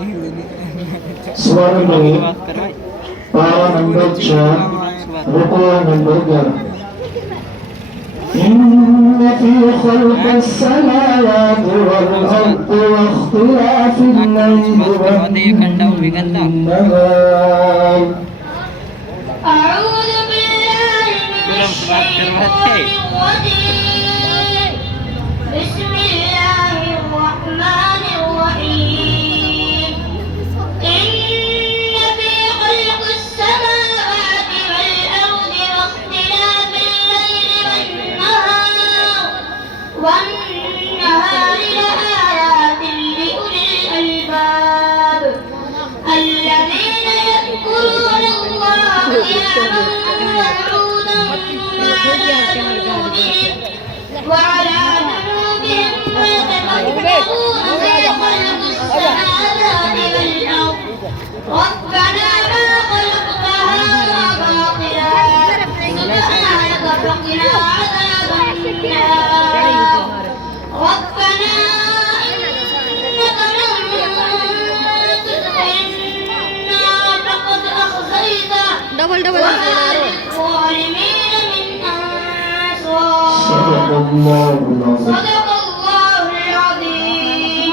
Suara mo para nandun siya ruko ng lugar. إن في خلق السماوات والأرض واختلاف الليل والنهار أعوذ بالله من الشيطان الرجيم بسم الله الرحمن الرحيم إن في خلق السماوات والأرض واختلاف الليل والنهار لآيات لأولي الألباب الذين يذكرون الله قياما وقعودا وعلى جنوبهم ويتفكرون في خلق السماوات والأرض ربنا ما خلقت هذا باطلا سبحانك فقنا عذاب النار ربنا إنك من تدخل النار فقد أخزيته وما للظالمين من أنصار صدق الله العظيم.